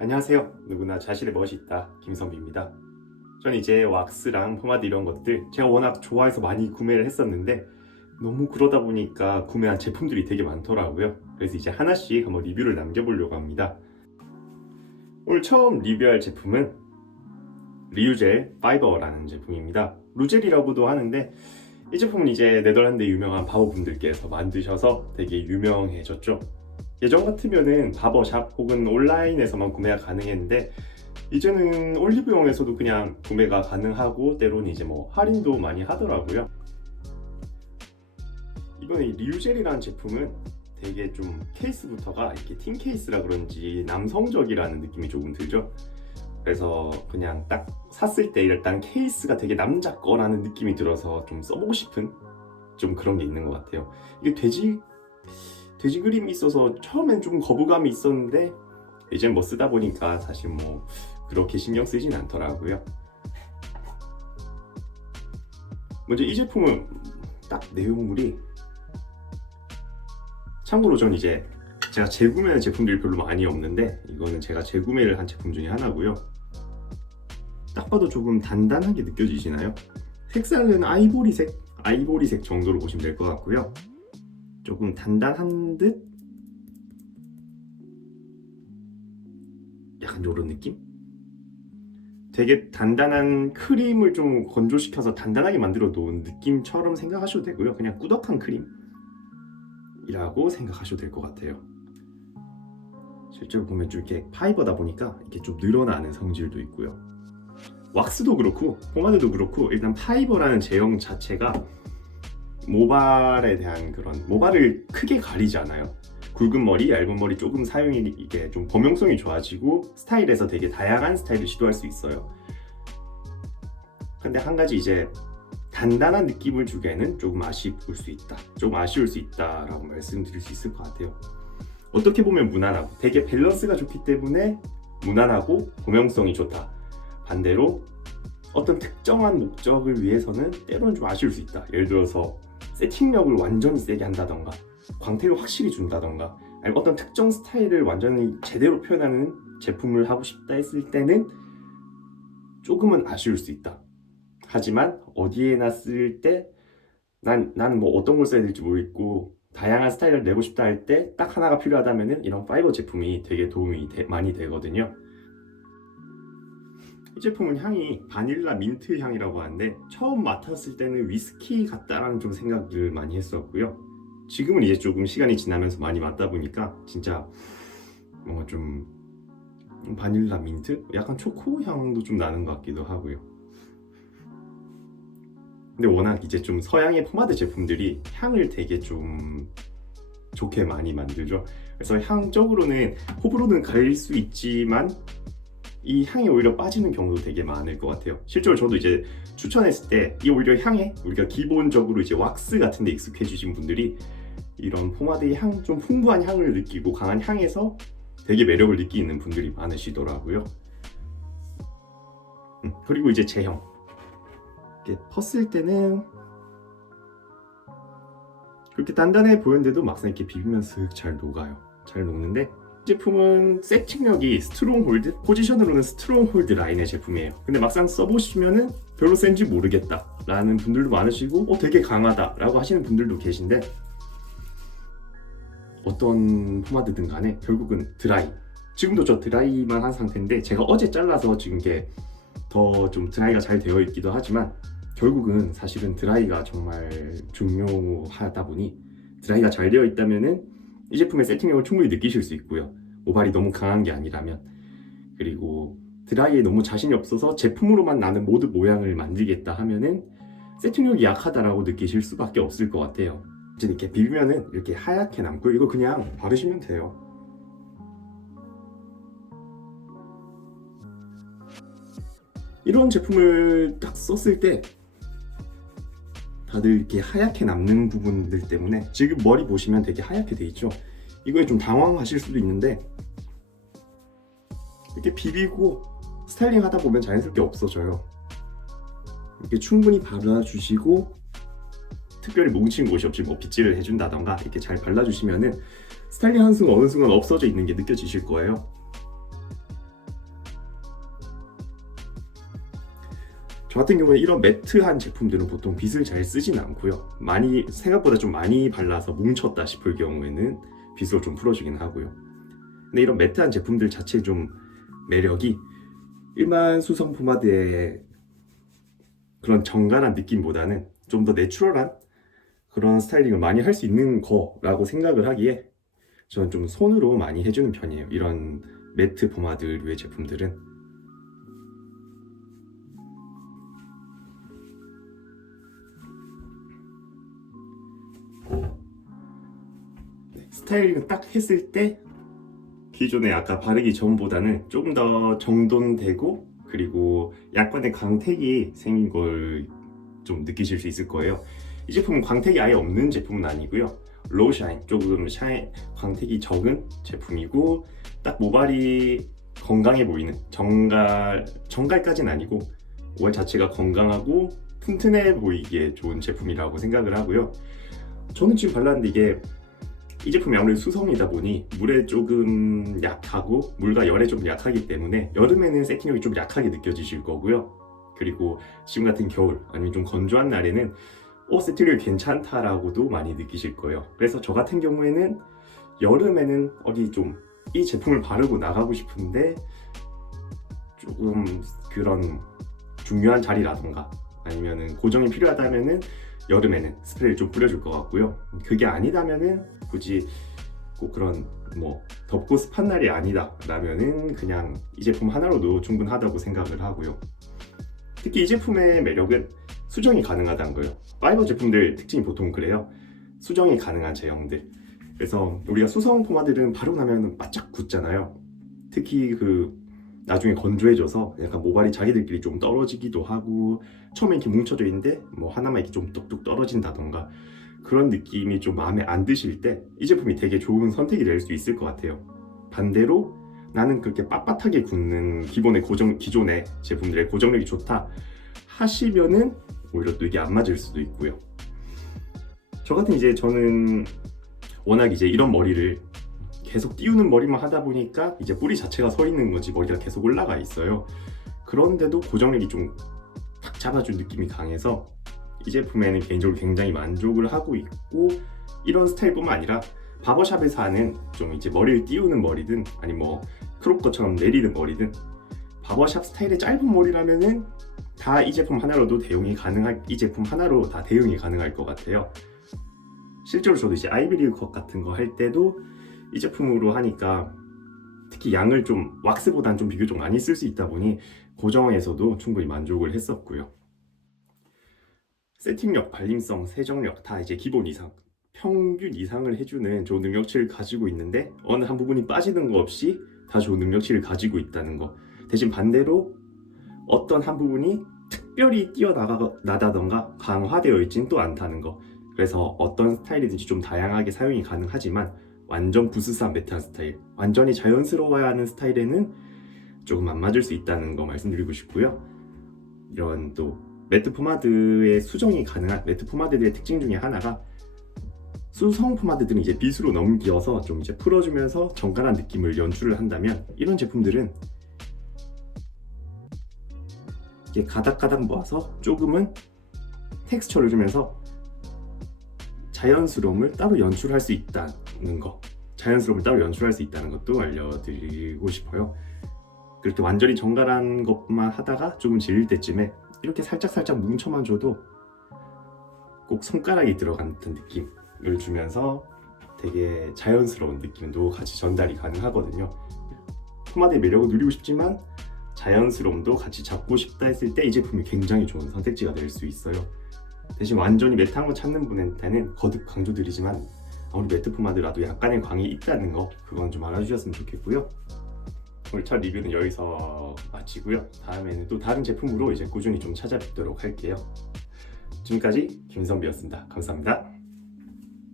안녕하세요. 누구나 자신의 멋이 있다. 김선비입니다. 전 이제 왁스랑 포마드 이런 것들 제가 워낙 좋아해서 많이 구매를 했었는데 너무 그러다 보니까 구매한 제품들이 되게 많더라고요. 그래서 이제 하나씩 한번 리뷰를 남겨보려고 합니다. 오늘 처음 리뷰할 제품은 리유젤 파이버라는 제품입니다. 루젤이라고도 하는데 이 제품은 이제 네덜란드 유명한 바보분들께서 만드셔서 되게 유명해졌죠. 예전 같으면은 바버샵 혹은 온라인에서만 구매가 가능했는데 이제는 올리브영에서도 그냥 구매가 가능하고 때로는 이제 뭐 할인도 많이 하더라고요. 이번에 이 리유젤이라는 제품은 되게 좀 케이스부터가 이렇게 틴 케이스라 그런지 남성적이라는 느낌이 조금 들죠. 그래서 그냥 딱 샀을 때 일단 케이스가 되게 남자 거라는 느낌이 들어서 좀 써보고 싶은 좀 그런 게 있는 것 같아요. 이게 돼지 그림이 있어서 처음엔 좀 거부감이 있었는데 이제 뭐 쓰다 보니까 사실 뭐 그렇게 신경 쓰진 않더라고요. 먼저 이 제품은 딱 내용물이, 참고로 전 이제 제가 재구매한 제품들이 별로 많이 없는데 이거는 제가 재구매를 한 제품 중에 하나고요. 딱 봐도 조금 단단하게 느껴지시나요? 색상은 아이보리색 정도로 보시면 될 것 같고요. 조금 단단한 듯 약간 요런 느낌? 되게 단단한 크림을 좀 건조시켜서 단단하게 만들어 놓은 느낌처럼 생각하셔도 되고요. 그냥 꾸덕한 크림이라고 생각하셔도 될 것 같아요. 실제로 보면 좀 이렇게 파이버다 보니까 이렇게 좀 늘어나는 성질도 있고요. 왁스도 그렇고 포마드도 그렇고 일단 파이버라는 제형 자체가 모발에 대한 그런 모발을 크게 가리지 않아요. 굵은 머리, 얇은 머리 조금 사용이 이게 좀 범용성이 좋아지고 스타일에서 되게 다양한 스타일을 시도할 수 있어요. 근데 한 가지 이제 단단한 느낌을 주기에는 조금 아쉬울 수 있다라고 말씀드릴 수 있을 것 같아요. 어떻게 보면 무난하고 되게 밸런스가 좋기 때문에 무난하고 범용성이 좋다. 반대로 어떤 특정한 목적을 위해서는 때로는 좀 아쉬울 수 있다. 예를 들어서 세팅력을 완전히 세게 한다던가 광택을 확실히 준다던가 아니면 어떤 특정 스타일을 완전히 제대로 표현하는 제품을 하고 싶다 했을 때는 조금은 아쉬울 수 있다. 하지만 어디에나 쓸 때 나는 뭐 어떤 걸 써야 될지 모르겠고 다양한 스타일을 내고 싶다 할 때 딱 하나가 필요하다면은 이런 파이버 제품이 되게 도움이 많이 되거든요. 이 제품은 향이 바닐라 민트 향이라고 하는데 처음 맡았을 때는 위스키 같다라는 좀 생각을 많이 했었고요. 지금은 이제 조금 시간이 지나면서 많이 맡다 보니까 진짜 뭔가 좀 바닐라 민트? 약간 초코 향도 좀 나는 것 같기도 하고요. 근데 워낙 이제 좀 서양의 포마드 제품들이 향을 되게 좀 좋게 많이 만들죠. 그래서 향적으로는 호불호는 갈릴 수 있지만 이 향이 오히려 빠지는 경우도 되게 많을 것 같아요. 실제로 저도 이제 추천했을 때 이 오히려 향에 우리가 기본적으로 이제 왁스 같은 데 익숙해지신 분들이 이런 포마드의 향, 좀 풍부한 향을 느끼고 강한 향에서 되게 매력을 느끼는 분들이 많으시더라고요. 그리고 이제 제형, 이렇게 펐을 때는 그렇게 단단해 보였는데도 막상 이렇게 비비면 슥 잘 녹아요. 잘 녹는데 이 제품은 세팅력이 스트롱홀드, 포지션으로는 스트롱홀드 라인의 제품이에요. 근데 막상 써보시면은 별로 센지 모르겠다 라는 분들도 많으시고 되게 강하다 라고 하시는 분들도 계신데 어떤 포마드든 간에 결국은 드라이, 지금도 저 드라이만 한 상태인데 제가 어제 잘라서 지금 이게 더 좀 드라이가 잘 되어 있기도 하지만 결국은 사실은 드라이가 정말 중요하다 보니 드라이가 잘 되어 있다면은 이 제품의 세팅력을 충분히 느끼실 수 있고요. 모발이 너무 강한 게 아니라면, 그리고 드라이에 너무 자신이 없어서 제품으로만 나는 모드 모양을 만들겠다 하면은 세팅력이 약하다라고 느끼실 수밖에 없을 것 같아요. 이제 이렇게 비비면은 이렇게 하얗게 남고 이거 그냥 바르시면 돼요. 이런 제품을 딱 썼을 때 다들 이렇게 하얗게 남는 부분들 때문에 지금 머리 보시면 되게 하얗게 돼 있죠. 이거에 좀 당황하실 수도 있는데 이렇게 비비고 스타일링 하다 보면 자연스럽게 없어져요. 이렇게 충분히 발라주시고 특별히 뭉친 곳이 없이 뭐 빗질을 해준다던가 이렇게 잘 발라주시면은 스타일링 하는 순간 어느 순간 없어져 있는 게 느껴지실 거예요. 저 같은 경우는 이런 매트한 제품들은 보통 빗을 잘 쓰진 않고요. 생각보다 좀 많이 발라서 뭉쳤다 싶을 경우에는 빗으로 좀 풀어주긴 하고요. 근데 이런 매트한 제품들 자체의 좀 매력이 일반 수성 포마드의 그런 정갈한 느낌보다는 좀 더 내추럴한 그런 스타일링을 많이 할 수 있는 거라고 생각을 하기에 저는 좀 손으로 많이 해주는 편이에요. 이런 매트 포마드류의 제품들은. 스타일링을 딱 했을 때 기존에 아까 바르기 전보다는 조금 더 정돈되고 그리고 약간의 광택이 생긴 걸 좀 느끼실 수 있을 거예요. 이 제품은 광택이 아예 없는 제품은 아니고요. 로우 샤인, 조금 광택이 적은 제품이고 딱 모발이 건강해 보이는 정갈까지는 아니고 모발 자체가 건강하고 튼튼해 보이기에 좋은 제품이라고 생각을 하고요. 저는 지금 발랐는데 이 제품이 아무래도 수성이다 보니 물에 조금 약하고 물과 열에 좀 약하기 때문에 여름에는 세팅력이 좀 약하게 느껴지실 거고요. 그리고 지금 같은 겨울 아니면 좀 건조한 날에는 세팅력이 괜찮다라고도 많이 느끼실 거예요. 그래서 저 같은 경우에는 여름에는 어디 좀 이 제품을 바르고 나가고 싶은데 조금 그런 중요한 자리라던가 아니면은 고정이 필요하다면은 여름에는 스프레이를 좀 뿌려줄 것 같고요. 그게 아니다면은 굳이 꼭 그런 덥고 습한 날이 아니다라면은 그냥 이 제품 하나로도 충분하다고 생각을 하고요. 특히 이 제품의 매력은 수정이 가능하다는 거예요. 파이버 제품들 특징이 보통 그래요. 수정이 가능한 제형들. 그래서 우리가 수성 포마들은 바르고 나면 바짝 굳잖아요. 특히 나중에 건조해져서 약간 모발이 자기들끼리 좀 떨어지기도 하고 처음에 이렇게 뭉쳐져 있는데 하나만 이렇게 좀 뚝뚝 떨어진다던가 그런 느낌이 좀 마음에 안 드실 때 이 제품이 되게 좋은 선택이 될 수 있을 것 같아요. 반대로 나는 그렇게 빳빳하게 굳는 기존의 제품들의 고정력이 좋다 하시면은 오히려 또 이게 안 맞을 수도 있고요. 저는 워낙 이런 머리를 계속 띄우는 머리만 하다 보니까 뿌리 자체가 서 있는 거지 머리가 계속 올라가 있어요. 그런데도 고정력이 좀 탁 잡아준 느낌이 강해서 이 제품에는 개인적으로 굉장히 만족을 하고 있고, 이런 스타일뿐만 아니라 바버샵에서 하는 좀 머리를 띄우는 머리든 아니면 크롭컷처럼 내리는 머리든 바버샵 스타일의 짧은 머리라면은 다 이 제품 하나로 다 대응이 가능할 것 같아요. 실제로 저도 아이비리그 컷 같은 거 할 때도 이 제품으로 하니까 특히 양을 좀 왁스보다는 좀 비교적 많이 쓸 수 있다 보니 고정에서도 충분히 만족을 했었고요. 세팅력, 발림성, 세정력 다 기본 이상, 평균 이상을 해주는 좋은 능력치를 가지고 있는데 어느 한 부분이 빠지는 거 없이 다 좋은 능력치를 가지고 있다는 거. 대신 반대로 어떤 한 부분이 특별히 뛰어나다던가 강화되어 있진 또 않다는 거. 그래서 어떤 스타일이든지 좀 다양하게 사용이 가능하지만 완전 부스스한 매트한 스타일, 완전히 자연스러워야 하는 스타일에는 조금 안 맞을 수 있다는 거 말씀드리고 싶고요. 이런 또 매트 포마드의 수정이 가능한 매트 포마드들의 특징 중에 하나가 수성 포마드들은 빗으로 넘겨서 좀 풀어주면서 정갈한 느낌을 연출을 한다면 이런 제품들은 가닥가닥 모아서 조금은 텍스처를 주면서 자연스러움을 따로 연출할 수 있다는 것도 알려드리고 싶어요. 그렇게 완전히 정갈한 것만 하다가 조금 질릴 때쯤에 이렇게 살짝 뭉쳐만 줘도 꼭 손가락이 들어간 듯한 느낌을 주면서 되게 자연스러운 느낌도 같이 전달이 가능하거든요. 포마드의 매력을 누리고 싶지만 자연스러움도 같이 잡고 싶다 했을 때 이 제품이 굉장히 좋은 선택지가 될 수 있어요. 대신 완전히 매트한 거 찾는 분한테는 거듭 강조드리지만 아무리 매트 포마드라도 약간의 광이 있다는 거, 그건 좀 알아주셨으면 좋겠고요. 오늘 첫 리뷰는 여기서 마치고요. 다음에는 또 다른 제품으로 꾸준히 좀 찾아뵙도록 할게요. 지금까지 김선비였습니다. 감사합니다.